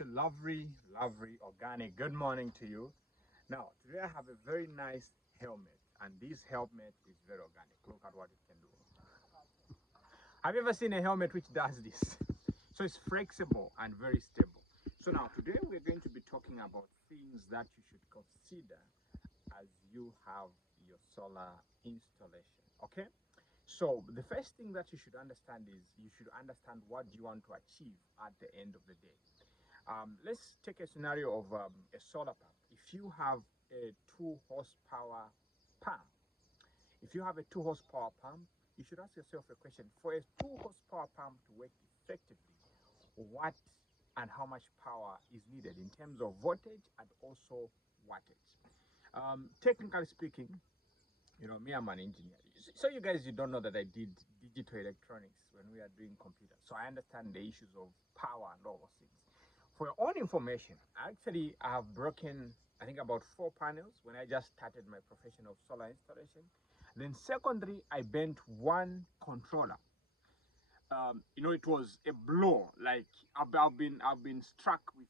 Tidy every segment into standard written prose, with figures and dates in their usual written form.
a lovely, lovely organic good morning to you. Now, today I have a very nice helmet, and this helmet is very organic. Look at what it can do. Have you ever seen a helmet which does this? So it's flexible and very stable. So now, today we're going to be talking about things that you should consider as you have your solar installation. Okay? So the first thing that you should understand is you should understand what you want to achieve at the end of the day. Let's take a scenario of a solar pump. If you have a 2 horsepower pump, you should ask yourself a question. For a 2 horsepower pump to work effectively, what and how much power is needed in terms of voltage and also wattage? Technically speaking, me, I'm an engineer. So you guys, you don't know that I did digital electronics when we are doing computers. So I understand the issues of power and all those things. For your own information, actually, I have broken, I think, about 4 panels when I just started my profession of solar installation. Then secondly, I bent one controller. It was a blow. Like I've been struck with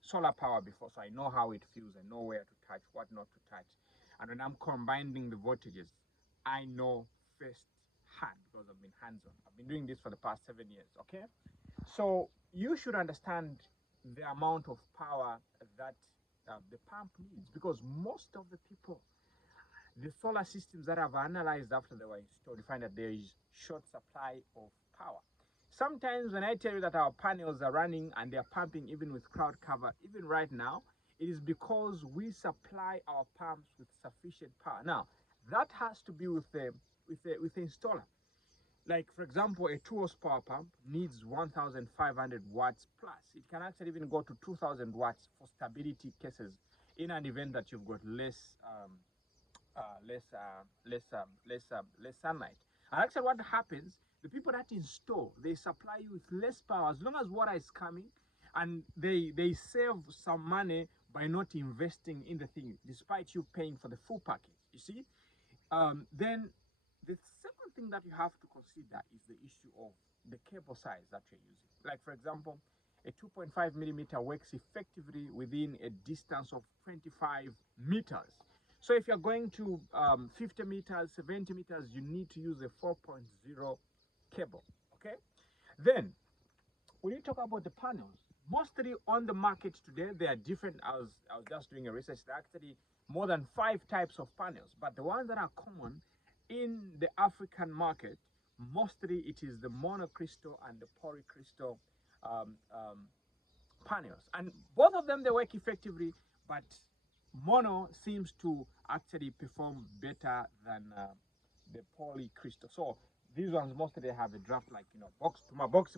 solar power before, so I know how it feels. I know where to touch, what not to touch. And when I'm combining the voltages, I know firsthand because I've been hands-on. I've been doing this for the past 7 years. Okay, so you should understand the amount of power that the pump needs, because most of the people, the solar systems that I've analyzed after they were installed, you find that there is short supply of power. Sometimes when I tell you that our panels are running and they're pumping even with cloud cover, even right now, it is because we supply our pumps with sufficient power. Now, that has to be with the installer. Like, for example, a 2 horsepower pump needs 1,500 watts plus. It can actually even go to 2,000 watts for stability cases in an event that you've got less sunlight. And actually, what happens, the people that install, they supply you with less power as long as water is coming, and they save some money by not investing in the thing, despite you paying for the full package. You see, then the second thing that you have to consider is the issue of the cable size that you're using. Like, for example, a 2.5 millimeter works effectively within a distance of 25 meters. So if you're going to 50 meters, 70 meters, you need to use a 4.0 cable. Okay. Then, when you talk about the panels, mostly on the market today, they are different. I was just doing a research. There are actually more than 5 types of panels, but the ones that are common in the African market, mostly it is the monocrystal and the polycrystal panels, and both of them, they work effectively, but mono seems to actually perform better than the polycrystal. So these ones mostly have a draft, like box to my box.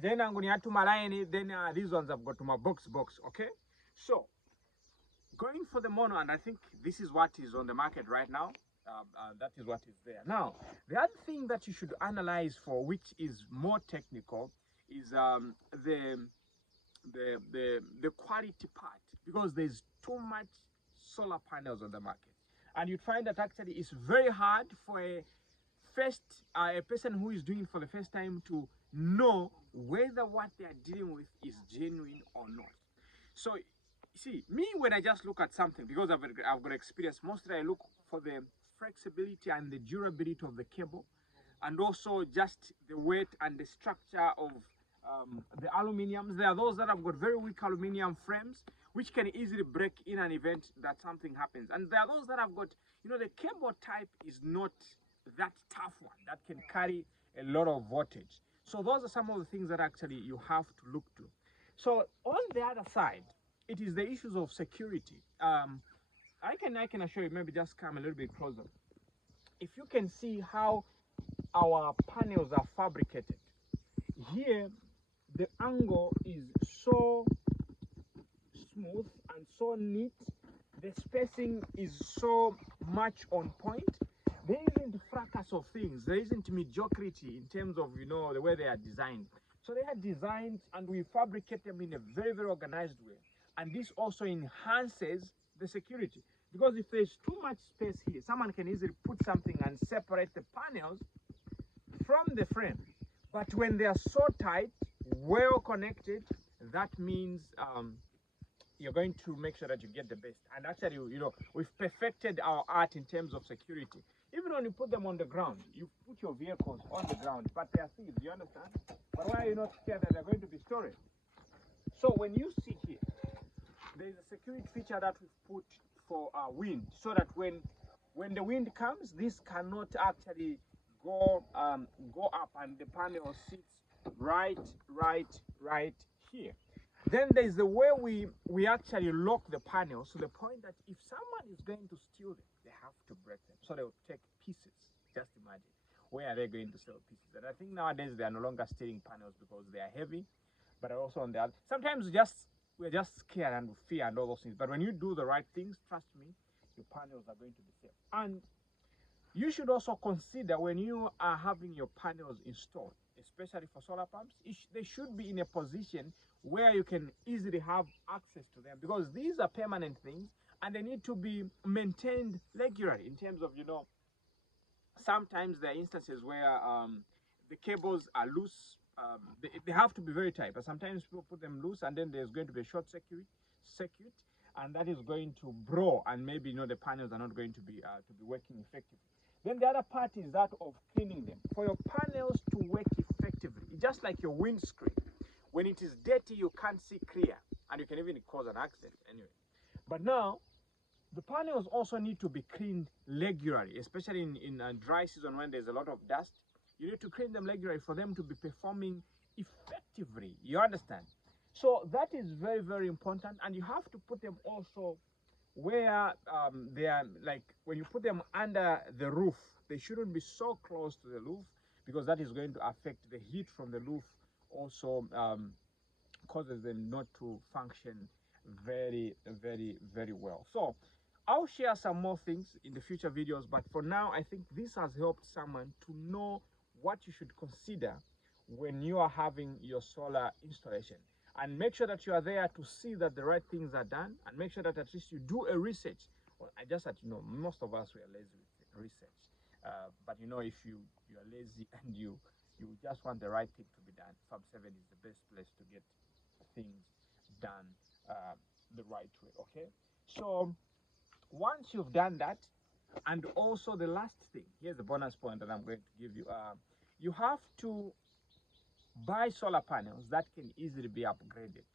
Then these ones I've got to my box. Okay, so going for the mono, and I think this is what is on the market right now. That is what is there. Now, the other thing that you should analyze for, which is more technical, is the quality part, because there's too much solar panels on the market, and you find that actually it's very hard for a person who is doing it for the first time to know whether what they are dealing with is genuine or not. So see, me, when I just look at something, because I've got experience, mostly I look for the flexibility and the durability of the cable, and also just the weight and the structure of the aluminiums. There are those that have got very weak aluminium frames, which can easily break in an event that something happens. And there are those that have got, the cable type is not that tough one that can carry a lot of voltage. So those are some of the things that actually you have to look to. So on the other side, it is the issues of security. I can assure you, maybe just come a little bit closer. If you can see how our panels are fabricated, here the angle is so smooth and so neat, the spacing is so much on point. There isn't fracas of things, there isn't mediocrity in terms of the way they are designed. So they are designed, and we fabricate them in a very, very organized way, and this also enhances the security, because if there's too much space here, someone can easily put something and separate the panels from the frame. But when they are so tight, well connected, that means you're going to make sure that you get the best. And actually, you know, we've perfected our art in terms of security. Even when you put them on the ground, you put your vehicles on the ground, but they are thieves, you understand? But why are you not scared that they're going to be stolen? So when you see here, there is a security feature that we've put for wind, so that when the wind comes, this cannot actually go up, and the panel sits right here. Then there's the way we actually lock the panels to the point that if someone is going to steal them, they have to break them. So they'll take pieces. Just imagine, where are they going to sell pieces? And I think nowadays they are no longer stealing panels because they are heavy, but also on the other. Sometimes we're just scared and fear and all those things. But when you do the right things, trust me, your panels are going to be safe. And you should also consider, when you are having your panels installed, especially for solar pumps, they should be in a position where you can easily have access to them, because these are permanent things and they need to be maintained regularly. In terms of, you know, sometimes there are instances where the cables are loose. They have to be very tight, but sometimes people put them loose, and then there's going to be a short circuit, and that is going to blow, and maybe, you know, the panels are not going to be working effectively. Then the other part is that of cleaning them. For your panels to work effectively, it's just like your windscreen. When it is dirty, you can't see clear, and you can even cause an accident anyway. But now, the panels also need to be cleaned regularly, especially in dry season when there's a lot of dust. You need to clean them regularly for them to be performing effectively. You understand? So that is very, very important, and you have to put them also where they are, like when you put them under the roof, they shouldn't be so close to the roof, because that is going to affect the heat from the roof, also causes them not to function very, very, very well. So I'll share some more things in the future videos, but for now, I think this has helped someone to know what you should consider when you are having your solar installation. And make sure that you are there to see that the right things are done, and make sure that at least you do a research. Well, I just had, you know, most of us were lazy with research. But you know, if you are lazy and you just want the right thing to be done, Farm 7 is the best place to get things done the right way. Okay, so once you've done that, and also the last thing, here's the bonus point that I'm going to give you. You have to buy solar panels that can easily be upgraded.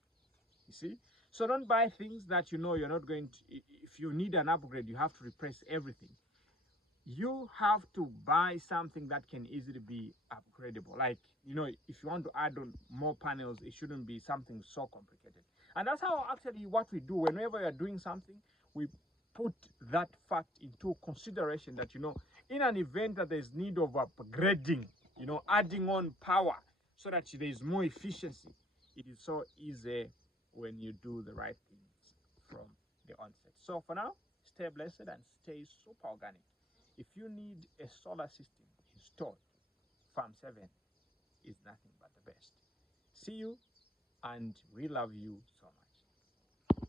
You see, so don't buy things that you know you're not going to, if you need an upgrade, you have to replace everything. You have to buy something that can easily be upgradable. Like, you know, if you want to add on more panels, it shouldn't be something so complicated. And that's how actually what we do whenever you're doing something, we put that fact into consideration, that, you know, in an event that there's need of upgrading, you know, adding on power so that there is more efficiency, it is so easy when you do the right things from the onset. So for now, stay blessed and stay super organic. If you need a solar system installed, Farm 7 is nothing but the best. See you, and we love you so much.